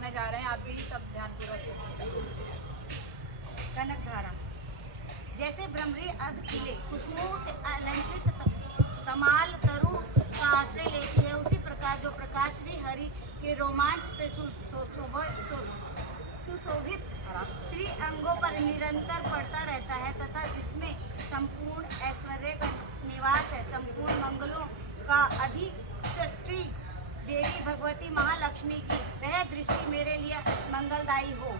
बताने जा रहे हैं, आप भी सब ध्यानपूर्वक सुनिए। कनकधारा। जैसे भ्रमरी अर्ध खिले खुशबुओं से अलंकृत तमाल तरु का आश्रय लेती है, उसी प्रकार जो प्रकाश श्री हरि के रोमांच से सुशोभित श्री अंगों पर निरंतर पड़ता रहता है तथा जिसमें संपूर्ण ऐश्वर्य का निवास है, संपूर्ण मंगलों का अधिष्ठी देवी भगवती महालक्ष्मी की वह दृष्टि मेरे लिए मंगलदायी हो।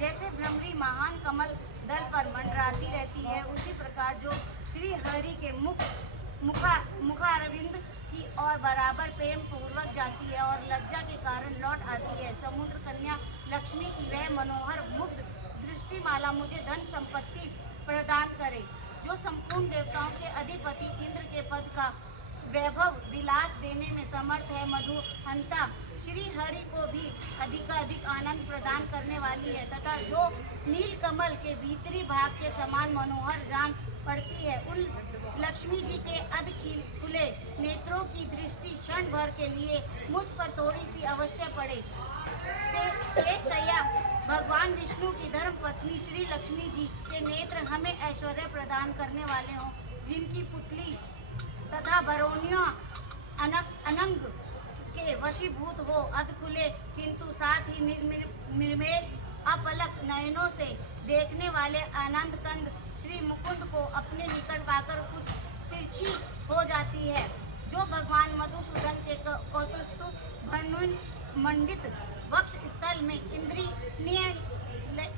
जैसे भ्रमरी महान कमल दल पर मंडराती रहती है, उसी प्रकार जो श्री हरि के मुखारविंद की ओर बराबर प्रेम पूर्वक जाती है और लज्जा के कारण लौट आती है। समुद्र कन्या लक्ष्मी की वह मनोहर मुग्ध दृष्टिमाला मुझे धन संपत्ति प्रदान करे, जो संपूर्ण देवताओं के अधिपति इंद्र के पद का वैभव विलास देने में समर्थ है। मधुहंता श्री हरि को भी अधिकाधिक आनंद प्रदान करने वाली है तथा जो नील कमल के भीतरी भाग के समान मनोहर जान पड़ती है। उन लक्ष्मी जी के अध खुले नेत्रों की दृष्टि क्षण भर के लिए मुझ पर थोड़ी सी अवश्य पड़े। शेषशय्या भगवान विष्णु की धर्म पत्नी श्री लक्ष्मी जी के नेत्र हमें ऐश्वर्य प्रदान करने वाले हों, जिनकी पुतली तथा बरौनियों अनंग के वशीभूत हो, अध खुले किंतु साथ ही निर्मेश अपलक नयनों से देखने वाले आनंद कंद श्री मुकुंद को अपने निकट पाकर कुछ तिरछी हो जाती है, जो भगवान मधुसूदन के कौतुस्तु मंडित वक्ष स्थल में इंद्रिय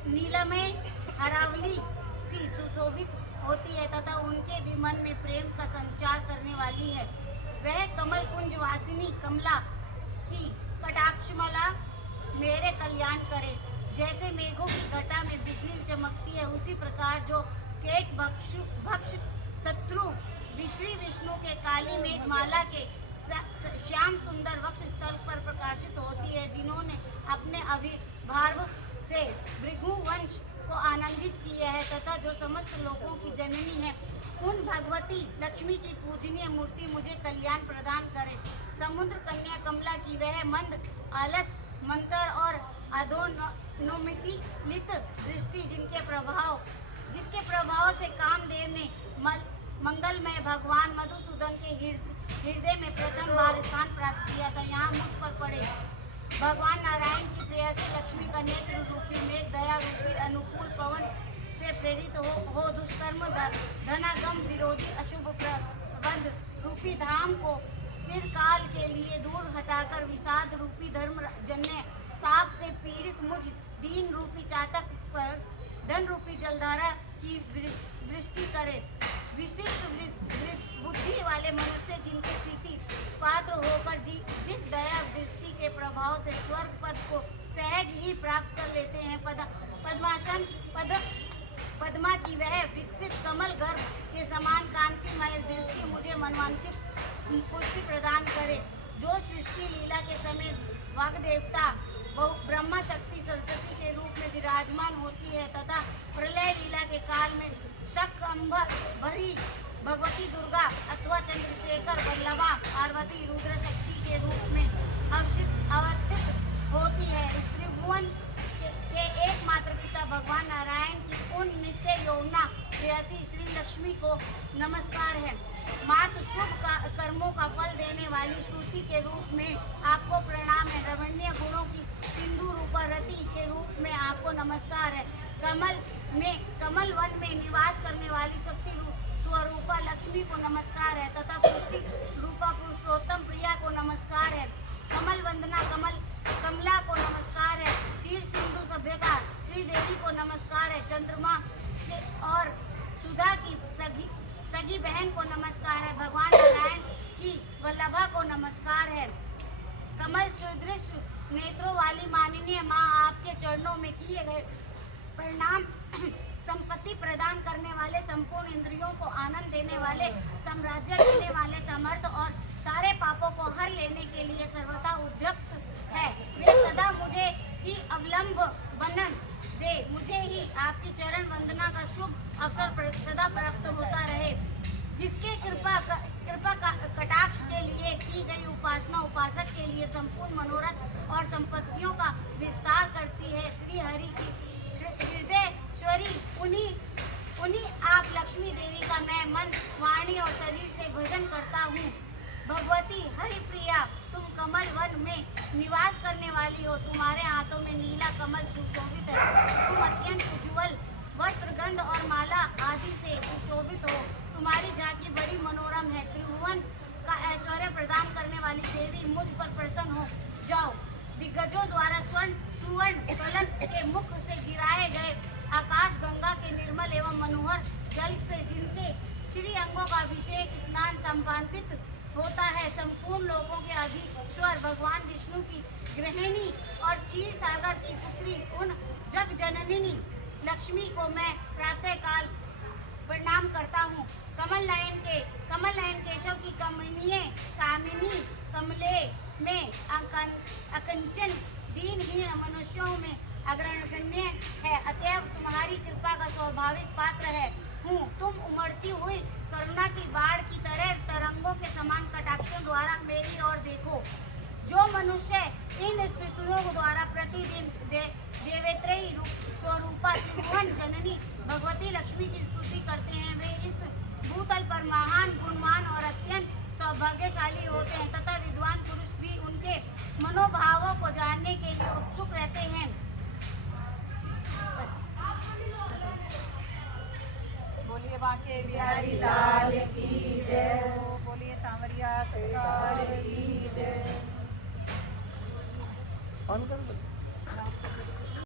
नीलमय हरावली सी सुशोभित होती है तथा उनके भी मन में प्रेम का संचार करने वाली है। वह कमल कुंज वासिनी कमला की कटाक्षमाला मेरे कल्याण करे। जैसे मेघों की घटा में बिजली चमकती है, उसी प्रकार जो केट भक्ष शत्रु श्री विष्णु के काली मेघमाला के श्याम सुंदर वक्ष स्थल पर प्रकाशित होती है, जिन्होंने अपने अभिभाव से भृगु वंश को आनंदित किया है तथा जो समस्त लोगों की जननी है। उन भगवती लक्ष्मी की पूजनीय मूर्ति मुझे कल्याण प्रदान करे। समुद्र कन्या कमला की वह मंद आलस मंत्र और अधोन्नति लित दृष्टि जिसके प्रभाव से कामदेव ने मंगलमय भगवान मधुसूदन के हृदय में प्रथम बार स्थान प्राप्त किया था, यहाँ मुझ पर पड़े। भगवान नारायण की प्रेयसी लक्ष्मी का नेत्र रूपी मेघ दया रूपी अनुकूल पवन से प्रेरित हो दुष्कर्म धनागम विरोधी अशुभ प्रबंध रूपी धाम को चिरकाल के लिए दूर हटाकर विषाद रूपी धर्म जन्य पाप से पीड़ित मुझ दीन रूपी चातक पर धन रूपी जलधारा की वृष्टि करे। विशिष्ट बुद्धि वाले मनुष्य जिनके प्रीति पात्र होकर जिस दया दृष्टि के प्रभाव से स्वर्ग पद को सहज ही प्राप्त कर लेते हैं, पद्मासन पद्मा की वह विकसित कमल गर्भ के समान कांतिमय दृष्टि मुझे मनवांछित पुष्टि प्रदान करे। जो सृष्टि लीला के समय वाग्देवता ब्रह्मा शक्ति सरस्वती के रूप में विराजमान होती है तथा प्रलय लीला के काल में शक्कंभरी भगवती दुर्गा अथवा चंद्रशेखर वल्लभा पार्वती रुद्र शक्ति के रूप में अवस्थित होती है। त्रिभुवन के एकमात्र पिता भगवान नारायण की उन नित्य यौवना प्रेयसी श्री लक्ष्मी को नमस्कार है। मात्र शुभ कर्मों का फल देने वाली श्रुति के रूप में आपको प्रणाम है। रमणीय गुणों की सिंधु रूपा रति के रूप में आपको नमस्कार है। कमल वन में निवास करने वाली शक्ति स्वरूपा लक्ष्मी को नमस्कार है तथा पुष्टि रूपा पुरुषोत्तम प्रिया को नमस्कार है। कमल वंदना कमला को नमस्कार है। क्षीर सिंधु सभ्यता श्री देवी को नमस्कार है। चंद्रमा और सुधा की सगी बहन को नमस्कार है। भगवान नारायण की वल्लभा को नमस्कार है। कमल सुदृश नेत्रों वाली माननीय माँ, आपके चरणों में किए गए प्रणाम। संपत्ति प्रदान करने वाले, संपूर्ण इंद्रियों को आनंद देने वाले, साम्राज्य देने वाले, समर्थ और सारे पापों को हर लेने के लिए सर्वथा उद्युक्त है। वे सदा मुझे ही अवलंब बनन दे, मुझे ही आपकी चरण वंदना का शुभ अवसर सदा प्राप्त होता रहे। जिसके कृपा कटाक्ष के लिए की गई उपासना उपासक के लिए मुझे संपूर्ण मनोरथ और संपत्तियों का विस्तार करती है। श्री हरि की हृदयश्वरी उन्हीं आप लक्ष्मी देवी का मैं मन, वाणी और शरीर से भजन करता हूँ। भगवती हरिप्रिया, तुम कमल वन में निवास करने वाली हो। तुम्हारे हाथों में नीला कमल सुशोभित है। तुम अत्यंत उज्ज्वल वस्त्र, गंध और माला आदि से सुशोभित हो। तुम्हारी झांकी बड़ी मनोरम है। त्रिभुवन का ऐश्वर्य प्रदान करने वाली देवी, मुझ पर प्रसन्न हो जाओ। दिग्गजों द्वारा सुवर्ण कलश के मुख से गिराए गए आकाश गंगा के निर्मल एवं मनोहर जल से जिनके श्री अंगों का अभिषेक स्नान संपादित होता है, संपूर्ण लोगों के अधीश्वर भगवान विष्णु की गृहिणी और क्षीर सागर की पुत्री उन जग जननी लक्ष्मी को मैं प्रातः काल प्रणाम करता हूँ। कमल नयन केशव की कमनीय कामिनी कमले में अकंचन दीनहीन मनुष्यों में अग्रगण्य है। अतएव तुम्हारी कृपा का स्वाभाविक पात्र है हूँ। तुम उमड़ती हुई करुणा की बाढ़ की तरह तरंगों के समान कटाक्षों द्वारा मेरी ओर देखो। जो मनुष्य इन स्तुतियों द्वारा प्रतिदिन देवेत्रयी स्वरूपा त्रिभुवन जननी भगवती लक्ष्मी की स्तुति करते हैं, वे इस भूतल पर महान, गुणवान और अत्यंत सौभाग्यशाली होते हैं तथा विद्वान पुरुष भी उनके मनोभावों को जानने के लिए उत्सुक रहते हैं। बोलिए बांके बिहारी लाल की जय हो। बोलिए सांवरिया सरकार की जय।